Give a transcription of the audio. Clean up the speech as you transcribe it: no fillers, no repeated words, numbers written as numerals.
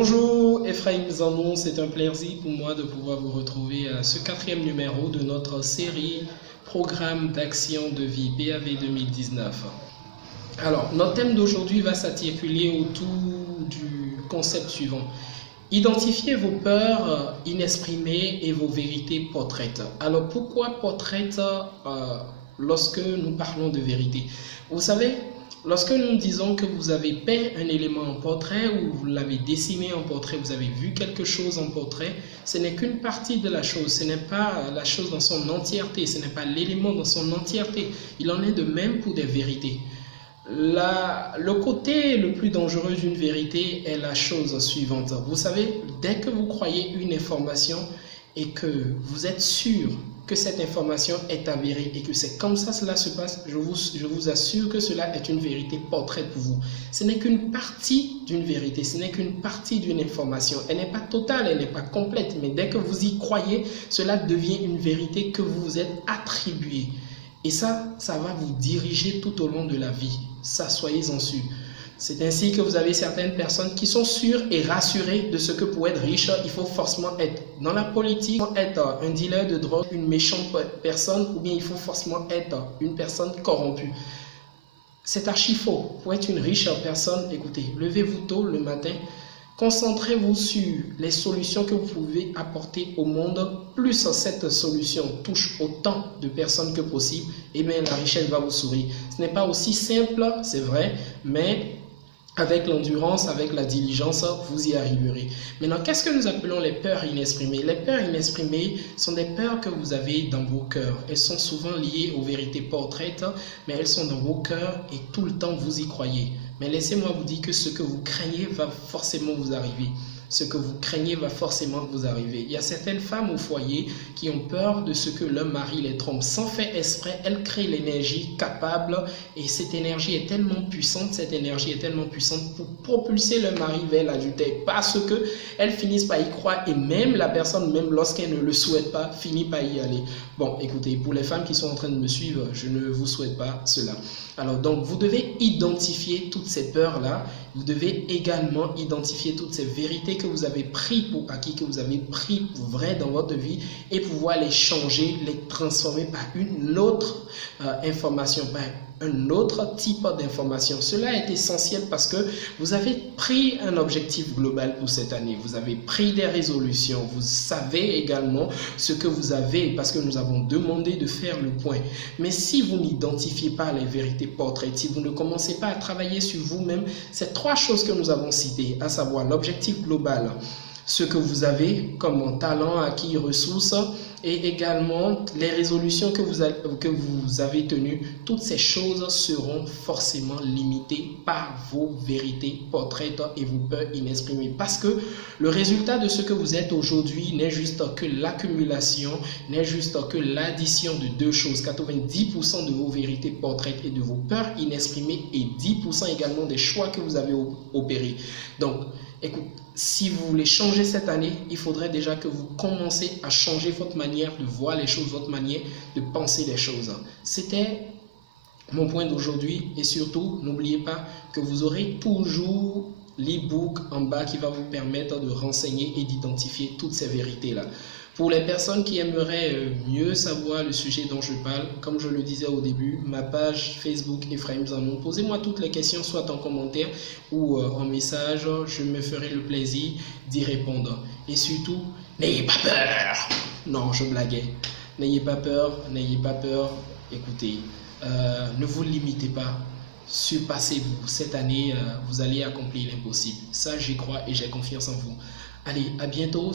Bonjour Ephraim Zanon, c'est un plaisir pour moi de pouvoir vous retrouver à ce 4e numéro de notre série Programme d'action de vie PAV 2019. Alors, notre thème d'aujourd'hui va s'articuler autour du concept suivant. Identifiez vos peurs inexprimées et vos vérités portraites. Alors, pourquoi portrait lorsque nous parlons de vérité? Vous savez, lorsque nous disons que vous avez peint un élément en portrait ou vous l'avez dessiné en portrait, vous avez vu quelque chose en portrait, ce n'est qu'une partie de la chose, ce n'est pas la chose dans son entièreté, ce n'est pas l'élément dans son entièreté. Il en est de même pour des vérités. Le côté le plus dangereux d'une vérité est la chose suivante. Vous savez, dès que vous croyez une information et que vous êtes sûr que cette information est avérée et que c'est comme ça cela se passe, je vous assure que cela est une vérité portrait pour vous. Ce n'est qu'une partie d'une vérité, ce n'est qu'une partie d'une information. Elle n'est pas totale, elle n'est pas complète, mais dès que vous y croyez, cela devient une vérité que vous vous êtes attribuée. Et ça va vous diriger tout au long de la vie. Ça, soyez-en sûrs. C'est ainsi que vous avez certaines personnes qui sont sûres et rassurées de ce que pour être riche, il faut forcément être dans la politique, être un dealer de drogue, une méchante personne, ou bien il faut forcément être une personne corrompue. C'est archi faux. Pour être une riche personne, écoutez, levez-vous tôt le matin, concentrez-vous sur les solutions que vous pouvez apporter au monde. Plus cette solution touche autant de personnes que possible, et bien la richesse va vous sourire. Ce n'est pas aussi simple, c'est vrai, mais avec l'endurance, avec la diligence, vous y arriverez. Maintenant, qu'est-ce que nous appelons les peurs inexprimées? Les peurs inexprimées sont des peurs que vous avez dans vos cœurs. Elles sont souvent liées aux vérités portraites, mais elles sont dans vos cœurs et tout le temps vous y croyez. Mais laissez-moi vous dire que ce que vous craignez va forcément vous arriver. Ce que vous craignez va forcément vous arriver. Il y a certaines femmes au foyer qui ont peur de ce que leur mari les trompe. Sans faire exprès, elles créent l'énergie capable et cette énergie est tellement puissante, pour propulser leur mari vers l'adultère parce qu'elles finissent par y croire et même la personne, même lorsqu'elle ne le souhaite pas, finit par y aller. Bon, écoutez, pour les femmes qui sont en train de me suivre, je ne vous souhaite pas cela. Alors donc, vous devez identifier toutes ces peurs-là. Vous devez également identifier toutes ces vérités que vous avez pris pour acquis, que vous avez pris pour vrai dans votre vie et pouvoir les changer, les transformer par une autre information, par un autre type d'information. Cela est essentiel parce que vous avez pris un objectif global pour cette année. Vous avez pris des résolutions. Vous savez également ce que vous avez parce que nous avons demandé de faire le point. Mais si vous n'identifiez pas les vérités portraites, si vous ne commencez pas à travailler sur vous-même, c'est trois choses que nous avons citées, à savoir l'objectif global, ce que vous avez comme talent, acquis, ressources et également les résolutions que vous avez tenues. Toutes ces choses seront forcément limitées par vos vérités portraites et vos peurs inexprimées. Parce que le résultat de ce que vous êtes aujourd'hui n'est juste que l'accumulation, n'est juste que l'addition de deux choses. 90% de vos vérités portraites et de vos peurs inexprimées et 10% également des choix que vous avez opérés. Donc, écoute, si vous voulez changer cette année, il faudrait déjà que vous commencez à changer votre manière de voir les choses, votre manière de penser les choses. C'était mon point d'aujourd'hui et surtout, n'oubliez pas que vous aurez toujours l'e-book en bas qui va vous permettre de renseigner et d'identifier toutes ces vérités-là. Pour les personnes qui aimeraient mieux savoir le sujet dont je parle, comme je le disais au début, ma page Facebook Ephraim Zanon, posez-moi toutes les questions, soit en commentaire ou en message, je me ferai le plaisir d'y répondre. Et surtout, n'ayez pas peur! Non, je blaguais. N'ayez pas peur, écoutez, ne vous limitez pas. Surpassez-vous. Cette année, vous allez accomplir l'impossible. Ça, j'y crois et j'ai confiance en vous. Allez, à bientôt.